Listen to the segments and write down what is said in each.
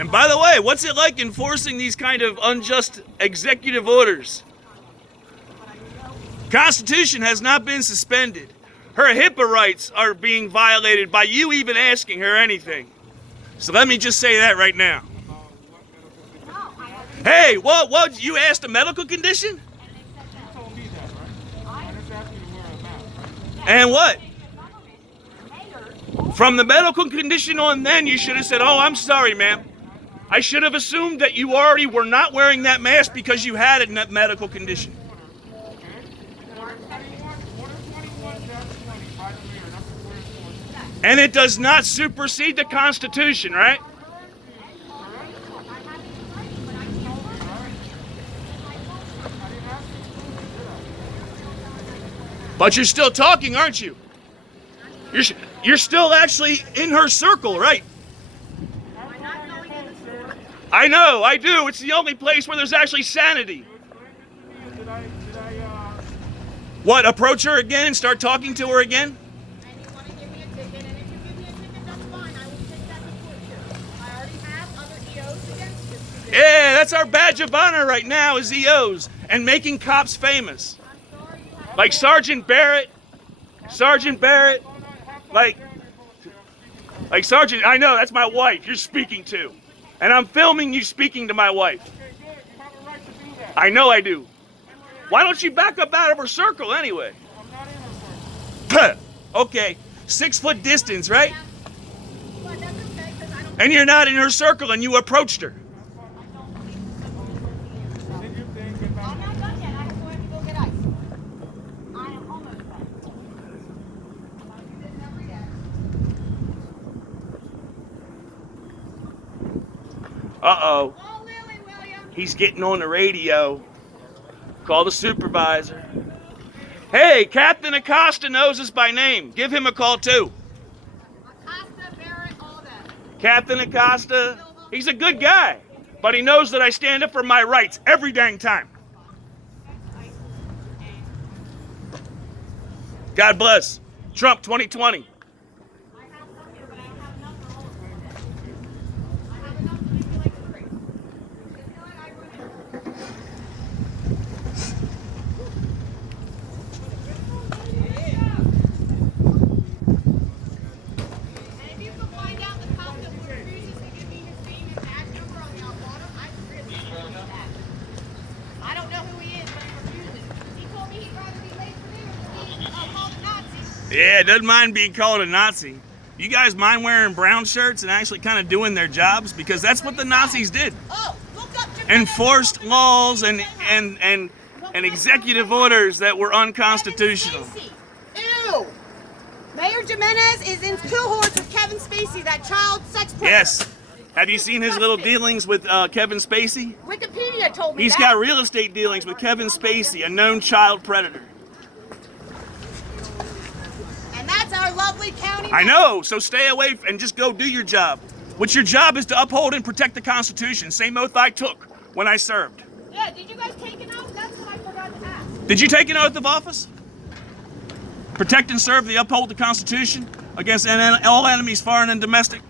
And by the way, what's it like enforcing these kind of unjust executive orders? Constitution has not been suspended. Her HIPAA rights are being violated by you even asking her anything. So let me just say that right now. Hey, what? You asked a medical condition? And what? From the medical condition on then, you should have said, oh, I'm sorry, ma'am. I should have assumed that you already were not wearing that mask because you had a medical condition. And it does not supersede the Constitution, right? But you're still talking, aren't you? You're still actually in her circle, right? I know, I do. It's the only place where there's actually sanity. What, approach her again and start talking to her again? Yeah, that's our badge of honor right now is EOs and making cops famous. Like Sergeant Barrett, like Sergeant, I know, that's my wife you're speaking to. And I'm filming you speaking to my wife. I know I do. Why don't you back up out of her circle anyway? Okay, 6 foot distance, right? And you're not in her circle and you approached her. Uh-oh. He's getting on the radio. Call the supervisor. Hey, Captain Acosta knows us by name. Give him a call too. Acosta, Barrett, all that. Captain Acosta, he's a good guy, but he knows that I stand up for my rights every dang time. God bless. Trump 2020. Yeah, doesn't mind being called a Nazi. You guys mind wearing brown shirts and actually kind of doing their jobs? Because that's what the Nazis did. Enforced laws and executive orders that were unconstitutional. Ew! Mayor Jimenez is in cohorts with Kevin Spacey, that child sex predator. Yes. Have you seen his little dealings with Kevin Spacey? Wikipedia told me He's got real estate dealings with Kevin Spacey, a known child predator. Our lovely county. I know, so stay away and just go do your job. Which your job is to uphold and protect the Constitution. Same oath I took when I served. Yeah, did you guys take an oath? That's what I forgot to ask. Did you take an oath of office? Protect and serve the uphold the Constitution against all enemies, foreign and domestic.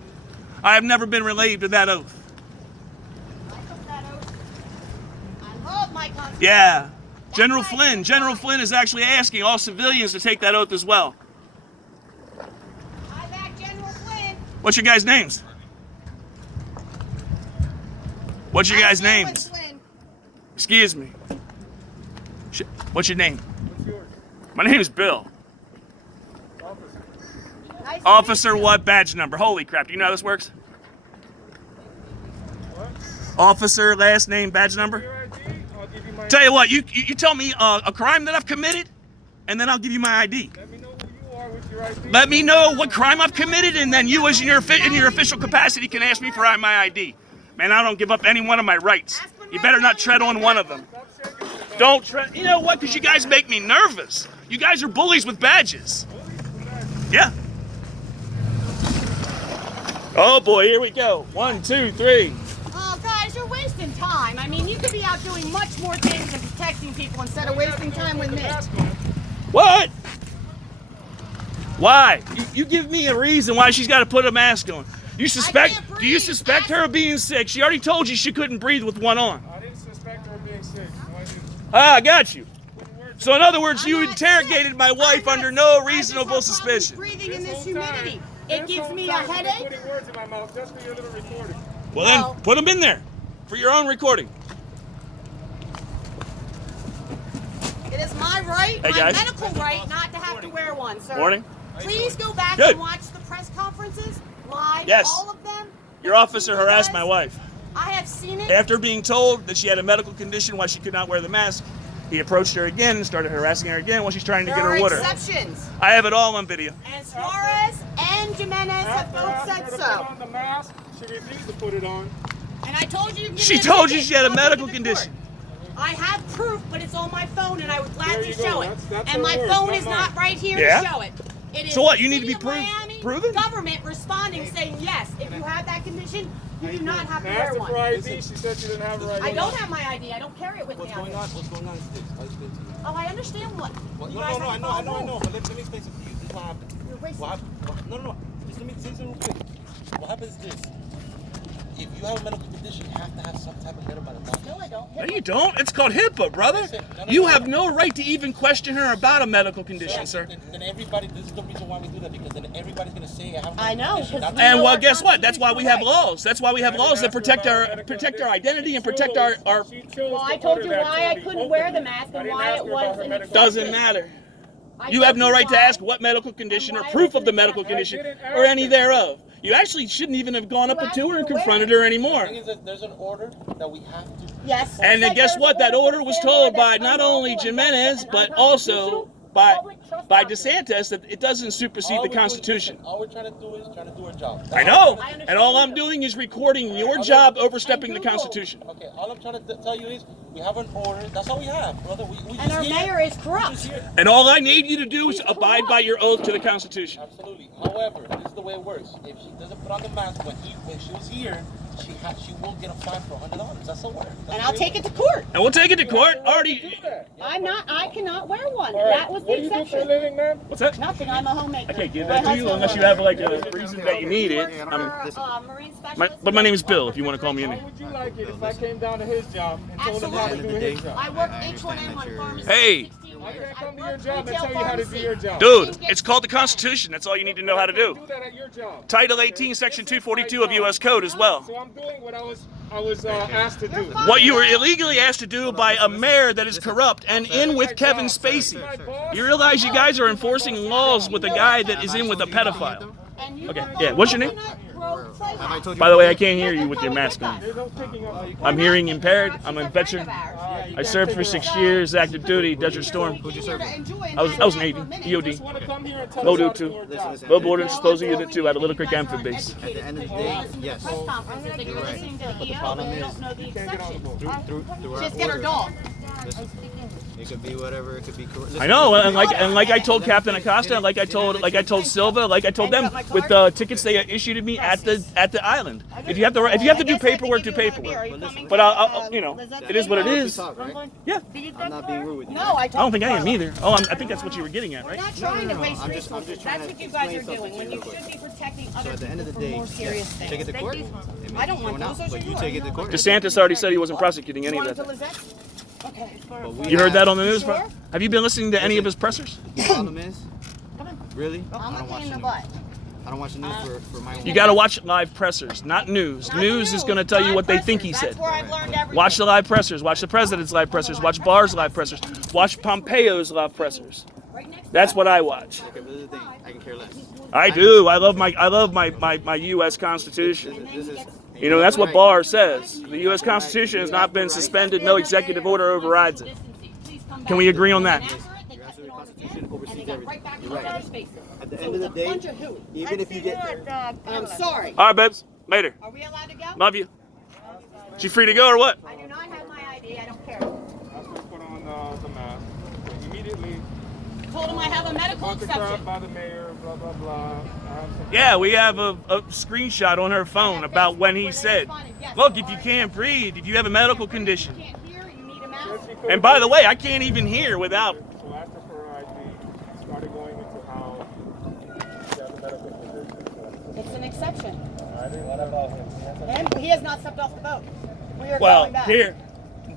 I have never been relieved of that oath. I took that oath. I love my Constitution. Yeah. General Flynn is actually asking all civilians to take that oath as well. What's your guys' names? What's your guys' names? Excuse me. What's your name? What's yours? My name is Bill. Officer. Officer what badge number? Holy crap, do you know how this works? What? Officer, last name, badge number? Your ID? I'll give you my Tell you what, you tell me a crime that I've committed, and then I'll give you my ID. Let me know who you are with your ID. Let me know what crime I've committed, and then you, as in your official capacity, can ask me for my ID. Man, I don't give up any one of my rights. You better not tread on one of them. Don't tread. You know what? Because you guys make me nervous. You guys are bullies with badges. Yeah. Oh boy, here we go. 1, 2, 3. Oh, guys, you're wasting time. I mean, you could be out doing much more things than protecting people instead of wasting time with me. What? Why? You give me a reason why she's got to put a mask on. You suspect? can't Do you breathe. suspect her of being sick? She already told you she couldn't breathe with one on. I didn't suspect her of being sick. No, I didn't. Ah, I got you. So in other words, I'm you not interrogated sick. my wife I'm not under no sick. reasonable I just have problems suspicion. breathing in this whole time- humidity. It this gives whole me a time you've been headache. putting words in my mouth just for your little recording. Well, Well- then put them in there for your own recording. It is my right, Hey, my guys. medical right, not to have to wear one, sir. Morning. Please go back Good. and watch the press conferences live. Yes. All of them. Your officer harassed my wife. I have seen it. After being told that she had a medical condition why she could not wear the mask, he approached her again and started harassing her again while she's trying to There get her are water. exceptions. I have it all on video. And Suarez and Jimenez have After I both asked said her to put so. on the mask, she refused to put it on. And I told you. She told you she had a I'll take medical it to condition. court. I have proof, but it's on my phone, and I would There gladly you go. show it. That's And her my words, phone not is mine. not right here Yeah? to show it. It is So what, the you need to city be of Miami proven? Government responding, saying yes. If you have that condition, you do not have to I wear asked her for one. ID. She said she didn't have her ID. I don't have my ID. I don't carry it with me. What's on going me. on? What's going on is this. I'll explain to you. Oh, I understand what. What? You No, guys no, no, have I to know, follow I know, I know. rules. But let me explain something to you. This is what happened. You're racist. No, no, no. Just let me say something real quick. What happens is this. If you have a medical condition, you have to have some type of letter by the doctor. No, I don't. No, you don't. It's called HIPAA, brother. Listen, no, no, You no, have no. no right to even question her about a medical condition, sir. Then everybody, this is the reason why we do that, because then everybody's going to say, I have a I know, medical condition. because That's- And well, our guess what? That's why we have constitutional laws. That's why we have laws that protect our identity and protect our. She chose Well, I to told put you her that why I to me couldn't wear the openly. mask I and didn't why ask it her about was her an medical Doesn't exception. matter. I You told have no right to why- ask what medical condition or why proof it of the was an medical exception. condition I didn't or ask any her. thereof. You actually shouldn't even have gone up You to her and asked her to confronted wear her The anymore. thing is that there's an order that we have to. Yes. And then Like guess there's what? That an order was from the told by that's not unlawful only and Jimenez, and but unconstitutional also by public trust by doctrine. DeSantis that it doesn't supersede the Constitution. All we're trying to do is trying to do our job. I know, I understand and all I'm you. doing is recording your job overstepping the Constitution. Okay, all I'm trying to tell you is we have an order. That's all we have, brother. We And just our here. mayor is We corrupt. just here. And all I need you to do is abide by your oath to the Constitution. Absolutely. However, this is the way it works. If she doesn't put on the mask when she was here, she will get a fine for $100. That's the word. And I'll take it to court. And we'll take it to court. Do Already. that. I cannot wear one. All right. That was What the do you do for a exception. living, man? What's that? Nothing, I'm a homemaker. I can't give My that to you husband unless you works have like a reason that you need it. for, marine specialist. But my name is Bill. If you want to call me How anything. would you like it if I came down to his job and told him how to do his job? I worked H1N on pharmacy. Hey. 16 I years. can't come to I your worked job and retail tell you how to do pharmacy. your job. Dude, it's called the Constitution. That's all you need to know how to do. Do that at your job. Title 18, Section 242 of U.S. Code as well. So I'm doing what I was asked to do. You're fine. What you were illegally asked to do by a mayor that is corrupt and in with Kevin Spacey. You realize you guys are enforcing laws with a guy that is in with a pedophile. And you Okay, work yeah, on what's your name? Coconut Grove Playhouse. By the way, I can't hear you with your mask on. There's no picking up. I'm hearing impaired. I'm a She's veteran. friend of ours. I served for 6 years, active duty, Desert Storm. Who'd you serve with? I was Navy, EOD. Just want to come here and tell Low us how dude to do too. our job. Listen, Low border disposal unit 2 at a Little Creek Amphibious Base. At the end of the day, yes. Press conferences that you're listening to the EO, problem but you is- don't know the Can't get on the exceptions. boat. Through our Just get her order, dog. listen, it could be whatever, it could be correct. I know, and like I told Captain Acosta, like I told Silva, like I told them with the tickets they issued to me at the island. If you have to do paperwork, do paperwork. But I'll you know, it is what it is. Talk, right? Yeah, I'm not being rude with you. No, I don't think I am either. Oh, I think that's what you were getting at, We're right? not trying to waste I'm just resources. trying That's to what you guys are explain doing when you something to should be protecting So other at the end of people the from day, more serious yes, take it things. to court. It may I don't be want going those. out, Those are but you yours. take it to court. DeSantis already said he wasn't prosecuting any You of want that. to Lizette? Okay. But we You heard that on the news, Sure. bro? Have you been listening to any of his pressers? The problem is, Come on. really, I'm I don't a watch pain in the the news. butt. I don't watch the news for my own. You got to watch live pressers, not news. Not the News is going to tell you live what they think he pressers. said. That's where I've learned everything. Watch the live pressers. Watch the president's live pressers. Watch Barr's live pressers. Watch Pompeo's live pressers. Right next to That's what I watch. Okay, but this is the thing, I can care less. I do. I love my U.S. Constitution. This is, You know, that's what Barr says. The U.S. Constitution has not been suspended. No executive order overrides it. Can we agree on that? You're absolutely Constitution oversees You're everything. right. You're right. At the end of the day, even if you get there, I'm sorry. All right, babes. Later. Are we allowed to go? Love you. She free to go or what? I do not have my ID. I don't care. Asked her to put on the mask. Immediately, Told him I have a medical about to grab exception. by the mayor, blah, blah, blah. I have some- Yeah, we have a screenshot on her phone about when he said, look, if you can't breathe, if you have a medical condition. You can't hear. You need a mask. Yes, she could- And by the way, I can't even hear without. So I asked her for her ID. Started going into how she has a medical condition. It's an exception. What about him? Him? He has not stepped off the boat. We are Well, going back. here,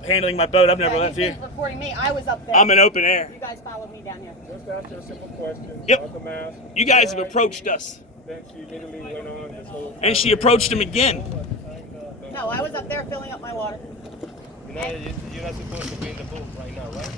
handling my boat. I've never Yeah, left he's here. been reporting me. I was up there. I'm in open air. You guys followed me down here. Just ask her a simple question. Yep. About the mask. You guys have approached us. Then she immediately went on this whole. And she approached him again. No, I was up there filling up my water. You're not supposed to be in the boat right now, right?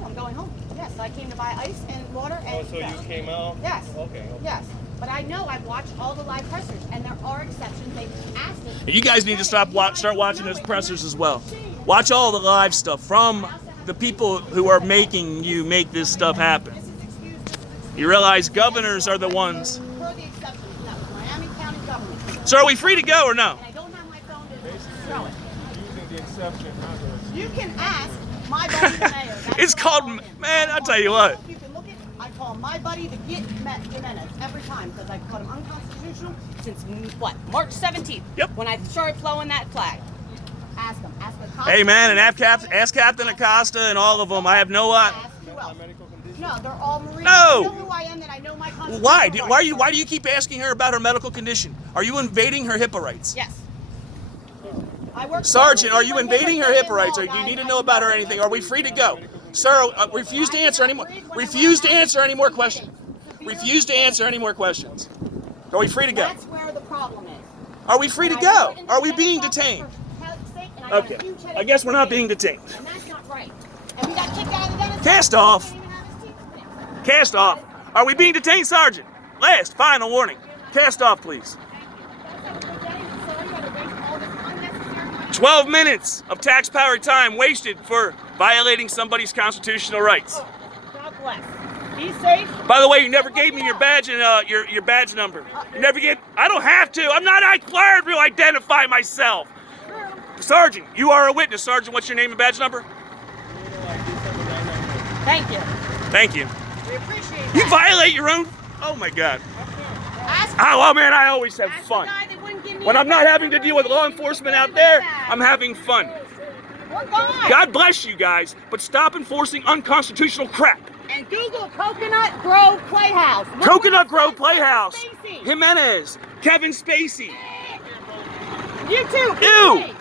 Oh, I'm going home. Yes, I came to buy ice and water and. Oh, so you came out? Yes. Okay. Yes. But I know I've watched all the live pressers, and there are exceptions. They asked us. You guys need to start watching those pressers as well. Watch all the live stuff from the people who are making you make this stuff happen. This is excused. You realize governors are the ones. Per the exceptions, and that was Miami County government. So are we free to go or no? And I don't have my phone to show it. Using the exception, not the You can ask my buddy the mayor. That's It's what I called, call him. man, I'll tell you what. You can look at. I call my buddy the Git Jimenez every time because I called him unconstitutional since what March 17th. Yep. When I started flowing that flag. Ask him. Ask the cops. Hey man, and ask Captain Acosta and all of them. I have no Ask who else? medical condition. No, they're all Marines. No. They know who I am. That I know my constitutional Why? rights. Why do you keep asking her about her medical condition? Are you invading her HIPAA rights? Yes. I work Sergeant, are you like invading her every HIPAA rights? Or law, do you guys. need to I know about her or know. anything? Are we free to go? Sir, refuse to answer any more. Refuse to answer any more questions. Refuse to answer any more questions. Are we free to go? That's where the problem is. Are we free to go? Are we being detained? Okay. I guess we're not being detained. And that's not right. And we got kicked out of the dentist. Cast off. Cast off. Are we being detained, Sergeant? Last, final warning. Cast off, please. 12 minutes of taxpayer time wasted for violating somebody's constitutional rights. God bless. Be safe. By the way, you never gave me your badge and your badge number. You never get. I don't have to. I'm not required to identify myself. Sergeant, you are a witness. Sergeant, what's your name and badge number? Thank you. Thank you. We appreciate that. You violate your own. Oh my God. Ask Oh well, man, I always have ask fun. the guy that wouldn't give me When a I'm not badge having to number, deal with he law didn't enforcement give out me there, a badge. I'm having fun. We're fine. God bless you guys, but stop enforcing unconstitutional crap. And Google Coconut Grove Playhouse. Look Coconut what Grove it says, Playhouse. Spacey. Jimenez. Kevin Spacey. You too. Be Ew. safe.